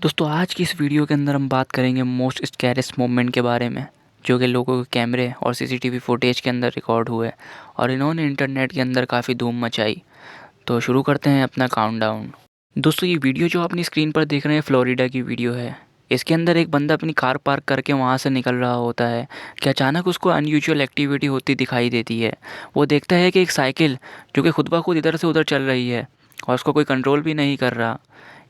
दोस्तों आज की इस वीडियो के अंदर हम बात करेंगे मोस्ट स्कैरियस्ट मोमेंट के बारे में, जो कि लोगों के कैमरे और सीसीटीवी फुटेज के अंदर रिकॉर्ड हुए और इन्होंने इंटरनेट के अंदर काफ़ी धूम मचाई। तो शुरू करते हैं अपना काउंटडाउन। दोस्तों ये वीडियो जो अपनी स्क्रीन पर देख रहे हैं फ्लोरिडा की वीडियो है। इसके अंदर एक बंदा अपनी कार पार्क करके वहाँ से निकल रहा होता है कि अचानक उसको अनयूजुअल एक्टिविटी होती दिखाई देती है। वो देखता है कि एक साइकिल जो कि खुद ब खुद इधर से उधर चल रही है और उसको कोई कंट्रोल भी नहीं कर रहा।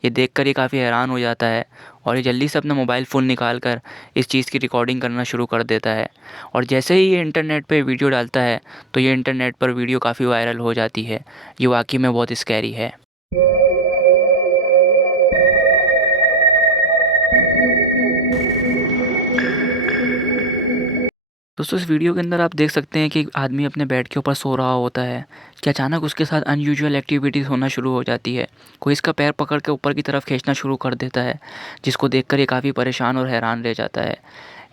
ये देखकर ये काफ़ी हैरान हो जाता है और ये जल्दी से अपना मोबाइल फ़ोन निकाल कर इस चीज़ की रिकॉर्डिंग करना शुरू कर देता है। और जैसे ही ये इंटरनेट पे वीडियो डालता है तो ये इंटरनेट पर वीडियो काफ़ी वायरल हो जाती है। ये वाक़ई में बहुत स्कैरी है। दोस्तों इस वीडियो के अंदर आप देख सकते हैं कि एक आदमी अपने बेड के ऊपर सो रहा होता है कि अचानक उसके साथ अनयूजुअल एक्टिविटीज़ होना शुरू हो जाती है। कोई इसका पैर पकड़ के ऊपर की तरफ खींचना शुरू कर देता है, जिसको देखकर ये काफ़ी परेशान और हैरान रह जाता है।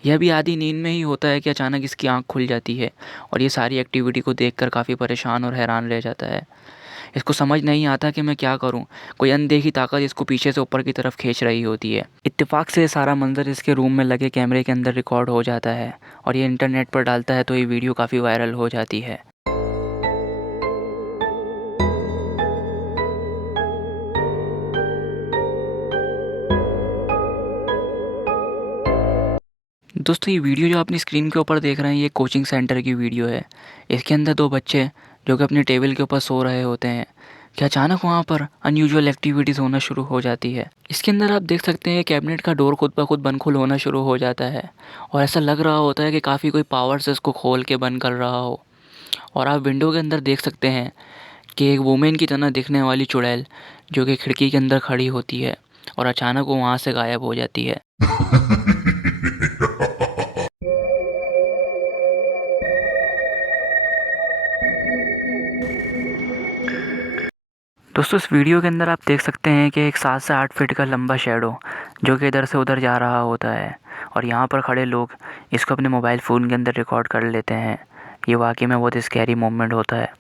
यह भी आधी नींद में ही होता है कि अचानक इसकी आँख खुल जाती है और ये सारी एक्टिविटी को देखकर काफ़ी परेशान और हैरान रह जाता है। इसको समझ नहीं आता कि मैं क्या करूं। कोई अनदेखी ताकत इसको पीछे से ऊपर की तरफ खींच रही होती है। इत्तेफाक से ये सारा मंजर इसके रूम में लगे कैमरे के अंदर रिकॉर्ड हो जाता है और ये इंटरनेट पर डालता है तो ये वीडियो काफ़ी वायरल हो जाती है। दोस्तों ये वीडियो जो अपनी स्क्रीन के ऊपर देख रहे हैं ये कोचिंग सेंटर की वीडियो है। इसके अंदर दो बच्चे जो कि अपने टेबल के ऊपर सो रहे होते हैं कि अचानक वहाँ पर अनयूजुअल एक्टिविटीज़ होना शुरू हो जाती है। इसके अंदर आप देख सकते हैं कैबिनेट का डोर खुद ब खुद बंद खुल होना शुरू हो जाता है और ऐसा लग रहा होता है कि काफ़ी कोई पावर से इसको खोल के बंद कर रहा हो। और आप विंडो के अंदर देख सकते हैं कि एक वुमेन की तरह दिखने वाली चुड़ैल जो कि खिड़की के अंदर खड़ी होती है और अचानक वो वहाँ से गायब हो जाती है। दोस्तों इस वीडियो के अंदर आप देख सकते हैं कि एक 7 से 8 फीट का लंबा शैडो जो कि इधर से उधर जा रहा होता है और यहाँ पर खड़े लोग इसको अपने मोबाइल फ़ोन के अंदर रिकॉर्ड कर लेते हैं। ये वाकई में बहुत स्कैरी मोमेंट होता है।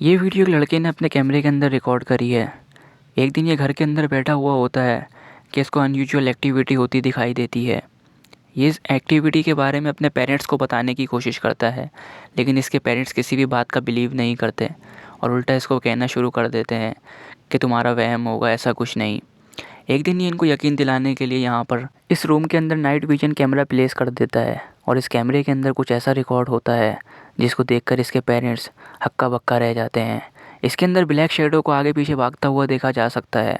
ये वीडियो एक लड़के ने अपने कैमरे के अंदर रिकॉर्ड करी है। एक दिन ये घर के अंदर बैठा हुआ होता है कि इसको अनयूजुअल एक्टिविटी होती दिखाई देती है। ये इस एक्टिविटी के बारे में अपने पेरेंट्स को बताने की कोशिश करता है, लेकिन इसके पेरेंट्स किसी भी बात का बिलीव नहीं करते और उल्टा इसको कहना शुरू कर देते हैं कि तुम्हारा वहम होगा, ऐसा कुछ नहीं। एक दिन ये इनको यकीन दिलाने के लिए यहाँ पर इस रूम के अंदर नाइट विजन कैमरा प्लेस कर देता है और इस कैमरे के अंदर कुछ ऐसा रिकॉर्ड होता है जिसको देखकर इसके पेरेंट्स हक्का बक्का रह जाते हैं। इसके अंदर ब्लैक शेडो को आगे पीछे भागता हुआ देखा जा सकता है।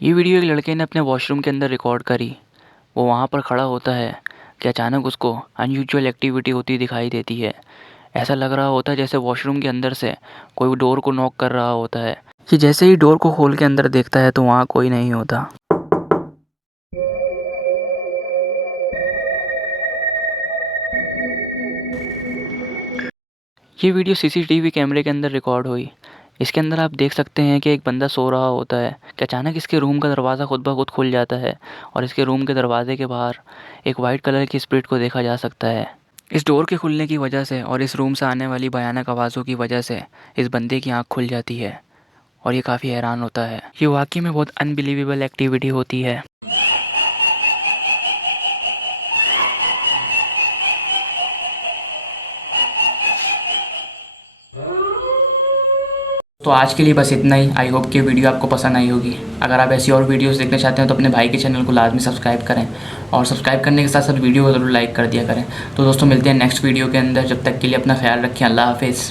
ये वीडियो एक लड़के ने अपने वॉशरूम के अंदर रिकॉर्ड करी। वो वहाँ पर खड़ा होता है कि अचानक उसको अनयूजुअल एक्टिविटी होती दिखाई देती है। ऐसा लग रहा होता है जैसे वॉशरूम के अंदर से कोई डोर को नॉक कर रहा होता है कि जैसे ही डोर को खोल के अंदर देखता है तो वहाँ कोई नहीं होता। ये वीडियो सीसीटीवी कैमरे के अंदर रिकॉर्ड हुई। इसके अंदर आप देख सकते हैं कि एक बंदा सो रहा होता है कि अचानक इसके रूम का दरवाज़ा खुद ब खुद खुल जाता है और इसके रूम के दरवाजे के बाहर एक वाइट कलर की स्प्रिट को देखा जा सकता है। इस डोर के खुलने की वजह से और इस रूम से आने वाली भयानक आवाज़ों की वजह से इस बंदे की आँख खुल जाती है और ये काफ़ी हैरान होता है। ये वाकई में बहुत अनबिलीवेबल एक्टिविटी होती है। तो आज के लिए बस इतना ही। आई होप कि वीडियो आपको पसंद आई होगी। अगर आप ऐसी और वीडियोस देखना चाहते हैं तो अपने भाई के चैनल को लाजमी सब्सक्राइब करें और सब्सक्राइब करने के साथ साथ वीडियो को ज़रूर लाइक कर दिया करें। तो दोस्तों मिलते हैं नेक्स्ट वीडियो के अंदर। जब तक के लिए अपना ख्याल रखें। अल्लाह हाफिज़।